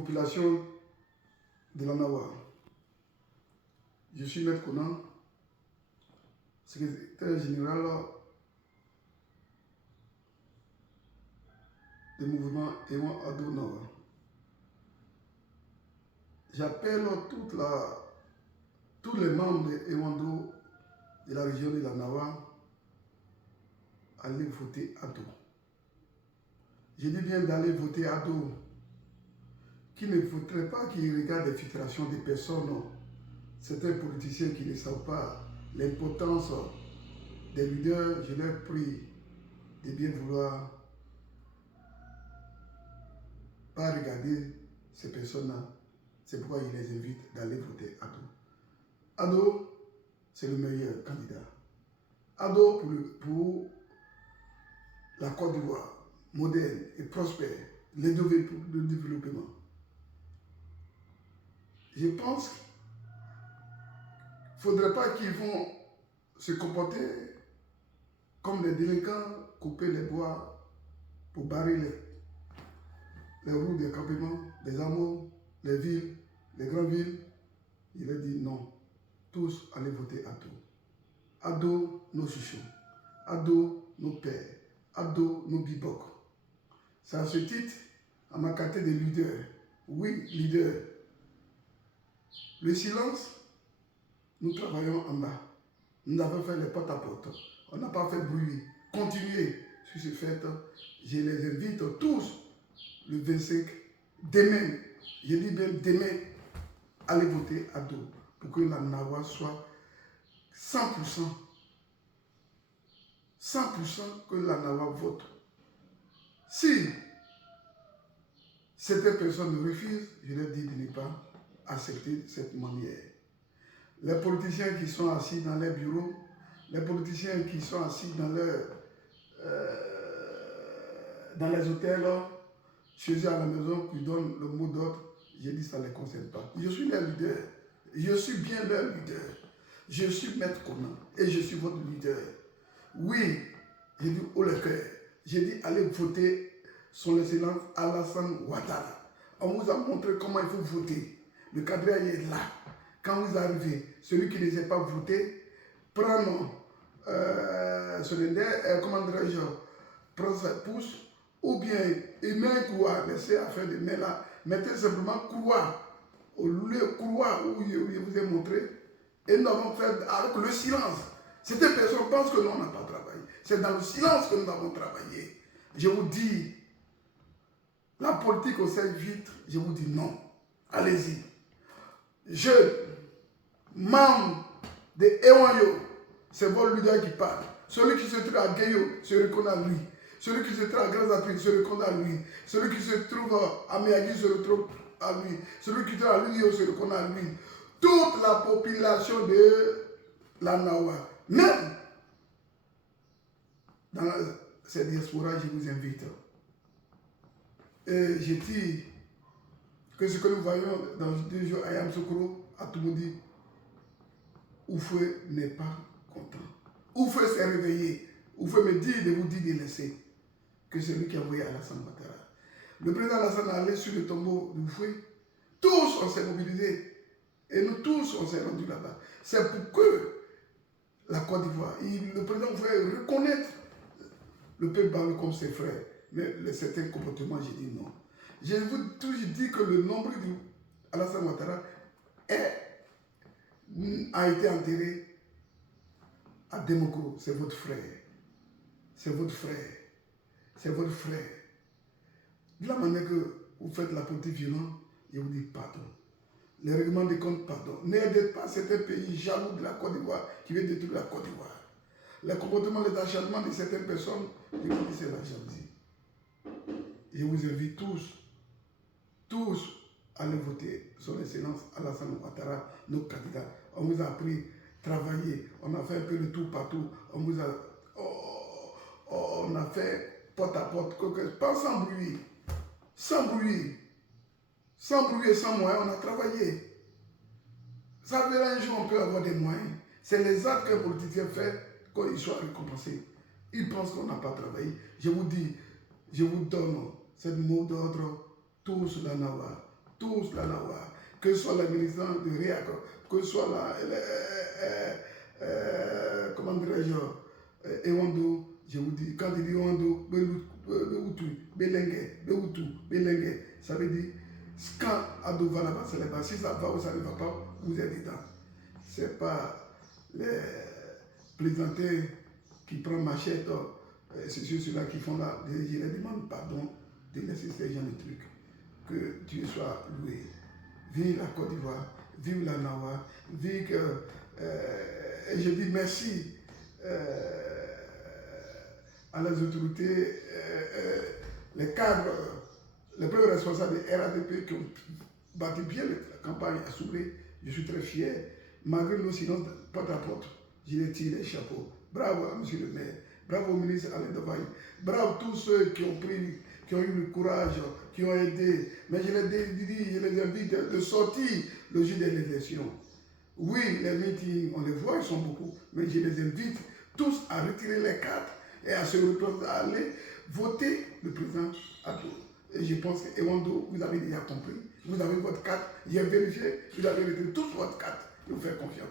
population de la Nawa. Je suis Maître Conan, secrétaire général du mouvement Ewan Ado Nawa. J'appelle tous les membres de Ewando de la région de la Nawa à aller voter Ado. Je dis bien d'aller voter Ado, qui ne voterait pas, qui regarde les filtrations des personnes, certains politiciens qui ne savent pas l'importance des leaders. Je leur prie de bien vouloir pas regarder ces personnes-là. C'est pourquoi il les invite d'aller voter Ado. Ado, c'est le meilleur candidat. Ado pour la Côte d'Ivoire, moderne et prospère, le développement. Je pense qu'il ne faudrait pas qu'ils vont se comporter comme des délinquants, couper les bois pour barrer les routes des campements, des hameaux, les villes, les grandes villes. Il a dit non, tous allez voter Ado. Ado, nos chouchous. Ado, nos pères. Ado, nos bibocs. C'est à ce titre, à ma qualité de leader. Oui, leader. Le silence, nous travaillons en bas. Nous avons fait les porte à porte. On n'a pas fait bruit. Continuez sur ce fait. Je les invite tous le 25, demain, je dis bien demain, allez voter Ado pour que la Nawa soit 100%. 100% que la Nawa vote. Si certaines personnes refusent, je leur dis de ne pas accepter cette manière. Les politiciens qui sont assis dans les bureaux, les politiciens qui sont assis dans les hôtels, chez eux à la maison, qui donnent le mot d'ordre, j'ai dit ça ne les concerne pas. Je suis leur leader. Je suis bien leur leader. Je suis Maître Conan et je suis votre leader. Oui, j'ai dit haut le cœur. J'ai dit allez voter son excellence Alassane Ouattara. On vous a montré comment il faut voter. Le quadrillage est là. Quand vous arrivez, celui qui ne sait pas voter, prendre comment dirais-je, prendre sa pouce, ou bien il met un couloir, laissez à faire des mains là, mettez simplement couloir, au lieu couloir où je vous ai montré, et nous avons fait avec le silence. Certaines personnes pensent que nous on n'a pas travaillé. C'est dans le silence que nous avons travaillé. Je vous dis, la politique au sein vite, je vous dis non. Allez-y. Jeunes, membres de Ewanyo, c'est votre leader qui parle. Celui qui se trouve à Guéyo se reconnaît à lui. Celui qui se trouve à Grand Afrique se reconnaît à lui. Celui qui se trouve à Miyagi se retrouve à lui. Celui qui se trouve à Lugio se reconnaît à lui. Toute la population de la Nawa, même dans cette diaspora, je vous invite. Et je dis que ce que nous voyons dans 2 jours à Yamsoukro, à tout le monde dit, Oufoué n'est pas content. Oufoué s'est réveillé. Oufoué me dit de vous dire de laisser que celui qui a envoyé Alassane Ouattara. Le président Alassane est allé sur le tombeau d'Oufoué. Tous on s'est mobilisés. Et nous tous on s'est rendus là-bas. C'est pour que la Côte d'Ivoire, le président voulait reconnaître le peuple barré comme ses frères. Mais certains comportements, j'ai dit non. Je vous toujours dit que le nombre d'Alassane Ouattara a été enterré à Demoko. C'est votre frère. C'est votre frère. C'est votre frère. De la manière que vous faites la politique violente, je vous dis pardon. Les règlements des comptes, pardon. N'aidez pas certains pays jaloux de la Côte d'Ivoire qui veulent détruire la Côte d'Ivoire. Les comportements, les acharnements de certaines personnes, je vous dis c'est la jalousie. Je vous invite tous à aller voter son excellence Alassane Ouattara, nos candidats. On vous a appris à travailler, on a fait un peu de tout partout, on a fait porte à porte, pas sans bruit, sans bruit et sans moyens, on a travaillé. Ça veut dire un jour on peut avoir des moyens. C'est les actes qu'un politicien fait qu'il soit récompensé. Il pense qu'on n'a pas travaillé. Je vous dis, je vous donne ce mot d'ordre, tous la Nawa, tous la Nawa, que ce soit la ministre de RIAC, que ce soit comment dirais-je, Ewando, je vous dis, quand il dit Ewando, Beutu, Belenge, ça veut dire, quand Ado va là-bas, c'est là-bas. Si ça va ou ça ne va pas, vous êtes dedans. Ce n'est pas les plaisantés qui prennent machette, c'est ceux-là qui font là. Je les demande pardon de laisser ces gens de trucs. Que Dieu soit loué. Vive la Côte d'Ivoire, vive la Nawa, vive que. Et je dis merci à les autorités, les cadres, les premiers responsables de RADP qui ont bâti bien la campagne à Soubré. Je suis très fier. Malgré nos silences porte à porte, je les tire les chapeaux. Bravo à M. le maire, bravo au ministre Alain Devaille, bravo à tous ceux qui ont pris, qui ont eu le courage, qui ont aidé. Mais je les invite de sortir le jour des élections. Oui, les meetings, on les voit, ils sont beaucoup, mais je les invite tous à retirer les cartes et à se représenter, à aller voter le président Ado. Et je pense que Ewando, vous avez déjà compris, vous avez votre carte, j'ai vérifié, vous avez retiré tous votre carte, et vous faites confiance.